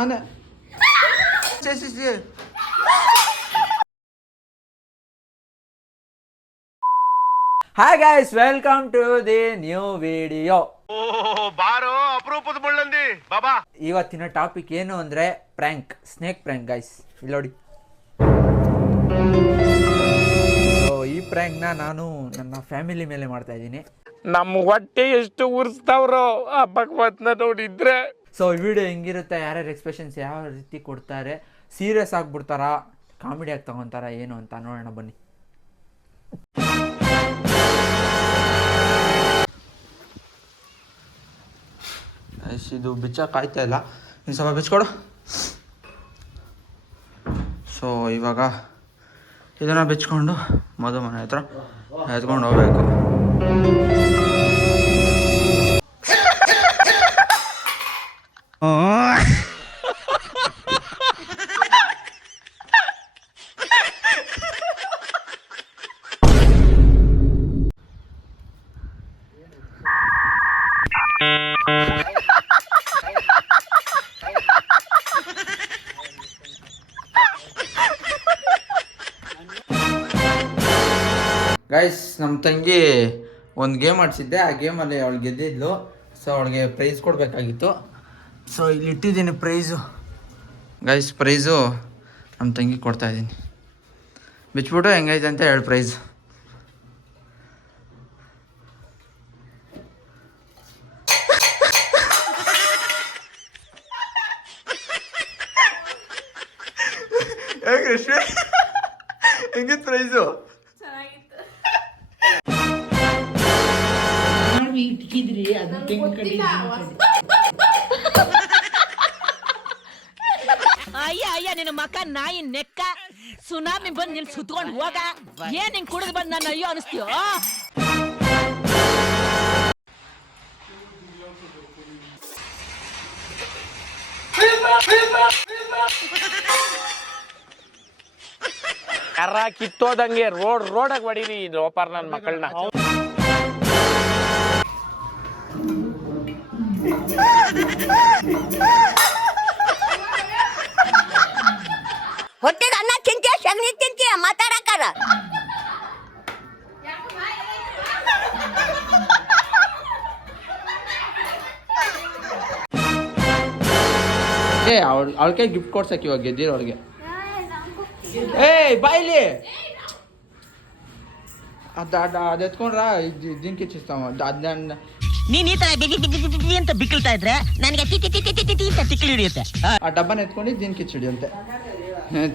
ಆನೆ hi guys, welcome to the new video. ಬಾರೋ ಅಪರೂಪದ ಮುಳ್ಳಂದಿ ಬಾಬಾ. ಇವತ್ತಿನ ಟಾಪಿಕ್ ಏನು ಅಂದ್ರೆ ಪ್ರ್ಯಾಂಕ್, ಸ್ನೇಕ್ ಪ್ರ್ಯಾಂಕ್ ಗೈಸ್. ಇಲ್ಲಿ ನೋಡಿ, ಈ ಪ್ರ್ಯಾಂಕ್ನ ನಾನು ನನ್ನ ಫ್ಯಾಮಿಲಿ ಮೇಲೆ ಮಾಡ್ತಾ ಇದ್ದೀನಿ. ನಮ್ಮ ಹೊಟ್ಟೆ ಎಷ್ಟು ಉರ್ಸ್ತಾವ್ರೋ ಆ ಭಗವತ್ನ ನೋಡಿದ್ರೆ. ಸೊ ಈ ವಿಡಿಯೋ ಹೆಂಗಿರುತ್ತೆ, ಯಾರ್ಯಾರು ಎಕ್ಸ್ಪ್ರೆಷನ್ಸ್ ಯಾವ ರೀತಿ ಕೊಡ್ತಾರೆ, ಸೀರಿಯಸ್ ಆಗ್ಬಿಡ್ತಾರಾ, ಕಾಮಿಡಿ ಆಗಿ ತಗೊತಾರ ಏನು ಅಂತ ನೋಡೋಣ ಬನ್ನಿ. ಇದು ಬಿಚ್ಚಕ್ಕೆ ಆಯ್ತಾ ಇಲ್ಲ, ಇನ್ನು ಸ್ವಲ್ಪ ಬಿಚ್ಕೊಡು. ಸೊ ಇವಾಗ ಇದನ್ನು ಬಿಚ್ಕೊಂಡು ಮದುವೆ ಮನೆ ಹತ್ರ ಎತ್ಕೊಂಡು ಹೋಗ್ಬೇಕು. ಗೈಸ್, ನಮ್ಮ ತಂಗಿ ಒಂದು ಗೇಮ್ ಆಡಿಸಿದ್ದೆ, ಆ ಗೇಮಲ್ಲಿ ಅವಳು ಗೆದ್ದಿದ್ಲು. ಸೊ ಅವಳಿಗೆ ಪ್ರೈಸ್ ಕೊಡಬೇಕಾಗಿತ್ತು. ಸೊ ಇಲ್ಲಿ ಇಟ್ಟಿದ್ದೀನಿ ಪ್ರೈಸು ಗೈಸ್. ಪ್ರೈಸು ನಮ್ಮ ತಂಗಿ ಕೊಡ್ತಾಯಿದ್ದೀನಿ. ಬಿಚ್ಬಿಟ್ಟು ಹೆಂಗೈತೆ ಅಂತ ಹೇಳಿ ಪ್ರೈಸ್. ಹೆಂಗಿತ್ತು ಪ್ರೈಸು? ಇಟ್ಕಿದ್ರಿ ಅದು ಅಯ್ಯ ಅಯ್ಯ ನಿನ್ನ ಮಕ್ಕ ನಾಯಿ ನೆಕ್ಕ ಸುನಾಮಿ ಬಂದ್ ನಿಲ್ ಸುತ್ಕೊಂಡು ಹೋಗ. ಏನ್ ಹಿಂಗ್ ಕುಡಿದು ಬಂದ್ ನನ್ನ ಅಯ್ಯೋ ಅನಿಸ್ತೀಯೋ? ಕರ್ರ ಕಿತ್ತೋದಂಗೆ ರೋಡಾಗ ಹೊಡೀರಿ ಲೋಪಾರ್ ನನ್ನ ಮಕ್ಕಳನ್ನ. ಹೊಟ್ಟೆಗೆ ಅನ್ನ ತಿಂತೀಯ, ಸಗಣಿ ತಿಂತೀಯ, ಮಾತಾಡಕ್ಕಾರ. ಅವಳ ಕೈ ಗಿಫ್ಟ್ ಕೊಡ್ಸಕ್ಕೆ ಇವಾಗ ಗೆದ್ದಿರೋರಿಗೆ. ಏಯ್ ಬಾಯ್ಲಿ, ಅದು ಎತ್ಕೊಂಡ್ರ ಇದನ್ ಕಿಚ್ಚಿಸ್ತಾವ. ಅದನ್ನ ನೀನ್ ಈ ತರ ಬಿಗಿ ಅಂತ ಬಿಕ್ಕಳ್ತಾ ಇದ್ರೆ ನನಗೆ ಅಂತ ತಿಕ್ಕಲಿ ಹಿಡಿಯುತ್ತೆ. ಆ ಡಬ್ಬನ ಎತ್ಕೊಂಡು ಇದನ್ ಕಿಚ್ಚಿ ಹಿಡಿಯುತ್ತೆ.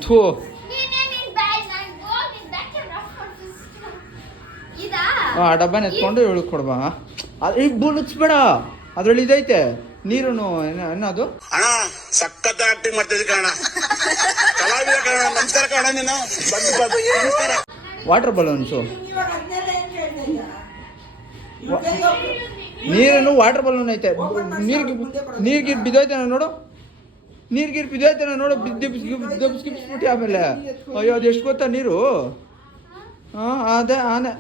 ಥೂ, ಆ ಡಬ್ಬನ ಎತ್ಕೊಂಡು ಇವಳು ಕೊಡ್ಬಾ. ಈಗ ಬುಳಿಸ್ಬೇಡ, ಅದ್ರಲ್ಲಿ ಇದೈತೆ ನೀರು. ಏನದು ಅಣ್ಣ ಸಖತ್ ಆಕ್ಟಿಂಗ್ ಮಾಡ್ತಿದ್ದೆ ಕಣ, ಕಲಾವಿದ ಕಣ. ನಮಸ್ಕಾರ ಕಣ, ನೀನು ವಾಟರ್ ಬಲೂನ್ಸು. ನೀರನ್ನು ವಾಟರ್ ಬಲೂನ್ ಐತೆ. ನೀರ್ಗಿರ್ ಬಿದ್ದೋಯ್ತಾನ ನೋಡು, ನೀರ್ಗಿರ್ ಬಿದ್ದೋಯ್ತಾನ ನೋಡು. ದಬ್ಸ್ಬಿಟ್ಟು ಆಮೇಲೆ ಅಯ್ಯೋ ಅದು ಎಷ್ಟು ಗೊತ್ತಾ ನೀರು? ಹಾಂ ಅದೇ ಆನೆ.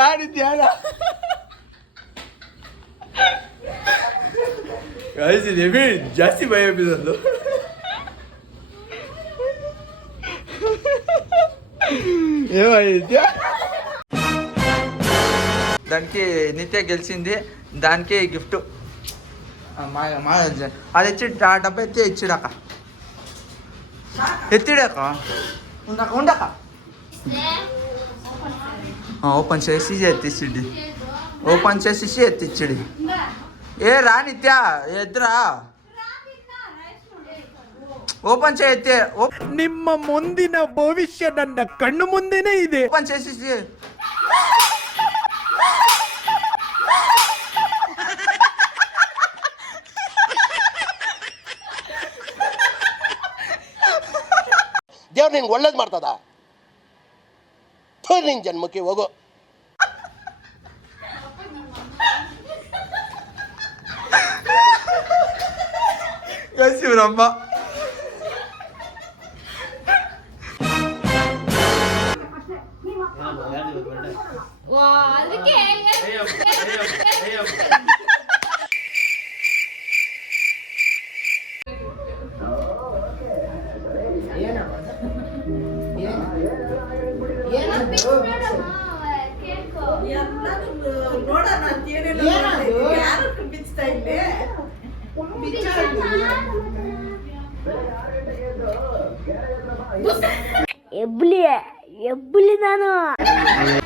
ರಾಣಿದ್ಯಾಲ ಜಾಸ್ತಿ ಭಯ ಬಿದ್ದದ್ದು. ఏమైంది దానికి నిత్య గెలిచింది. దానికి గిఫ్ట్ అది ఇచ్చి ఆ డబ్బా ఎత్తి ఇచ్చిడాక ఎత్తిడాక ఉండక ఉండక ఓపెన్ చేసి ఎత్తిచ్చిడి. ఓపెన్ చేసి ఎత్తిచ్చిడి. ఏ రా నిత్య, ఎద్దురా, ಓಪನ್ చేయತ್ತೆ. ನಿಮ್ಮ ಮುಂದಿನ ಭವಿಷ್ಯ ನನ್ನ ಕಣ್ಣು ಮುಂದೆನೇ ಇದೆ. ಓಪನ್ చేసి ದೇವ್ರು ನಿಂಗೆ ಒಳ್ಳೇದು ಮಾಡ್ತದ? ನಿನ್ ಜನ್ಮಕ್ಕೆ ಹೋಗೋ. ಇವರಮ್ಮ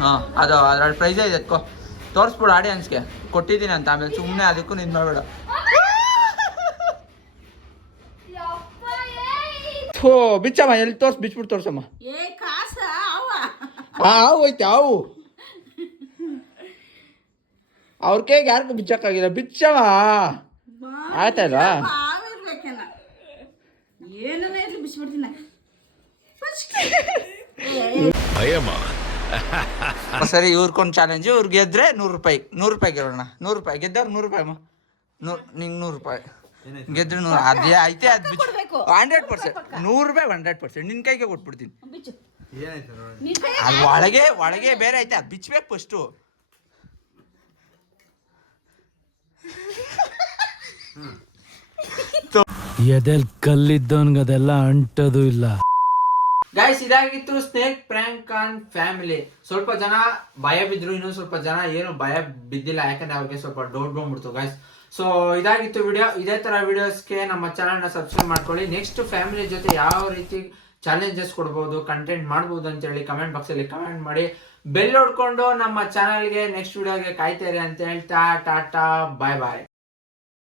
ಹಾ ಅದು ಅದ್ರಲ್ಲಿ ಪ್ರೈಸ್ ಇದೆ ಎತ್ಕೋ ತೋರಿಸ್ಬಿಡು ಆಡಿಯನ್ಸ್ಗೆ ಕೊಟ್ಟಿದ್ದೀನಿ ಅಂತ ಆಮೇಲೆ ಸುಮ್ಮನೆ ಅದಕ್ಕೂ ನಿನ್ ಮಾಡಬೇಡ ಥೋ ಬಿಚ್ಚಮ್ಮ ಎಲ್ಲಿ ಬಿಚ್ಬಿಟ್ಟು ತೋರ್ಸಮ್ಮ ಹಾವು ಐತೆ ಹಾವು ಅವ್ರ ಕೈಗೆ ಯಾರಿಗೂ ಬಿಚ್ಚಕ್ಕಾಗಿಲ್ಲ ಬಿಚ್ಚಮ್ಮ ಆಯ್ತಲ್ವಾ ಸರಿ ಇವ್ರಿಗೊಂದು ಚಾಲೆಂಜ್ ಇವ್ರು ಗೆದ್ರೆ ₹100 ಗೆಲ್ಲೋಣ ₹100 ಗೆದ್ದವ್ರು ₹100 ಅಮ್ಮ ನಿಂಗೆ ₹100 ಗೆದ್ರೆ 100 ಅದೇ ಐತೆ ಅದು ಬಿಚ್ಚು 100% ₹100 ನಿನ್ ಕೈಗೆ ಕೊಟ್ಬಿಡ್ತೀನಿ ಅದು ಒಳಗೆ ಬೇರೆ ಐತೆ ಅದು ಬಿಚ್ಚಬೇಕು ಫಸ್ಟು ಎದೆಲ್ ಕಲ್ಲಿದ್ದವನ್ಗೆ ಅದೆಲ್ಲ ಅಂಟದು ಇಲ್ಲ. ಗೈಸ್ ಇದಾಗಿತ್ತು ಸ್ನೇಕ್ ಪ್ರ್ಯಾಂಕ್ ಆನ್ ಫ್ಯಾಮಿಲಿ. ಸ್ವಲ್ಪ ಜನ ಭಯ ಬಿದ್ರು, ಇನ್ನೊಂದು ಸ್ವಲ್ಪ ಜನ ಏನು ಭಯ ಬಿದ್ದಿಲ್ಲ, ಯಾಕಂದ್ರೆ ಅವ್ರಿಗೆ ಸ್ವಲ್ಪ ಡೌಟ್ ಬಂದ್ಬಿಡ್ತು ಗೈಸ್. ಸೊ ಇದಾಗಿತ್ತು ವಿಡಿಯೋ. ಇದೇ ತರ ವಿಡಿಯೋಸ್ಗೆ ನಮ್ಮ ಚಾನಲ್ನ ಸಬ್ಸ್ಕ್ರೈಬ್ ಮಾಡ್ಕೊಳ್ಳಿ. ನೆಕ್ಸ್ಟ್ ಫ್ಯಾಮಿಲಿ ಜೊತೆ ಯಾವ ರೀತಿ ಚಾಲೆಂಜಸ್ ಕೊಡ್ಬೋದು, ಕಂಟೆಂಟ್ ಮಾಡ್ಬೋದು ಅಂತೇಳಿ ಕಮೆಂಟ್ ಬಾಕ್ಸಲ್ಲಿ ಕಮೆಂಟ್ ಮಾಡಿ. ಬೆಲ್ ಹೊಡ್ಕೊಂಡು ನಮ್ಮ ಚಾನಲ್ಗೆ ನೆಕ್ಸ್ಟ್ ವಿಡಿಯೋಗೆ ಕಾಯ್ತಾರೆ ಅಂತ ಹೇಳ್ತಾ ಟಾಟಾ ಬಾಯ್ ಬಾಯ್.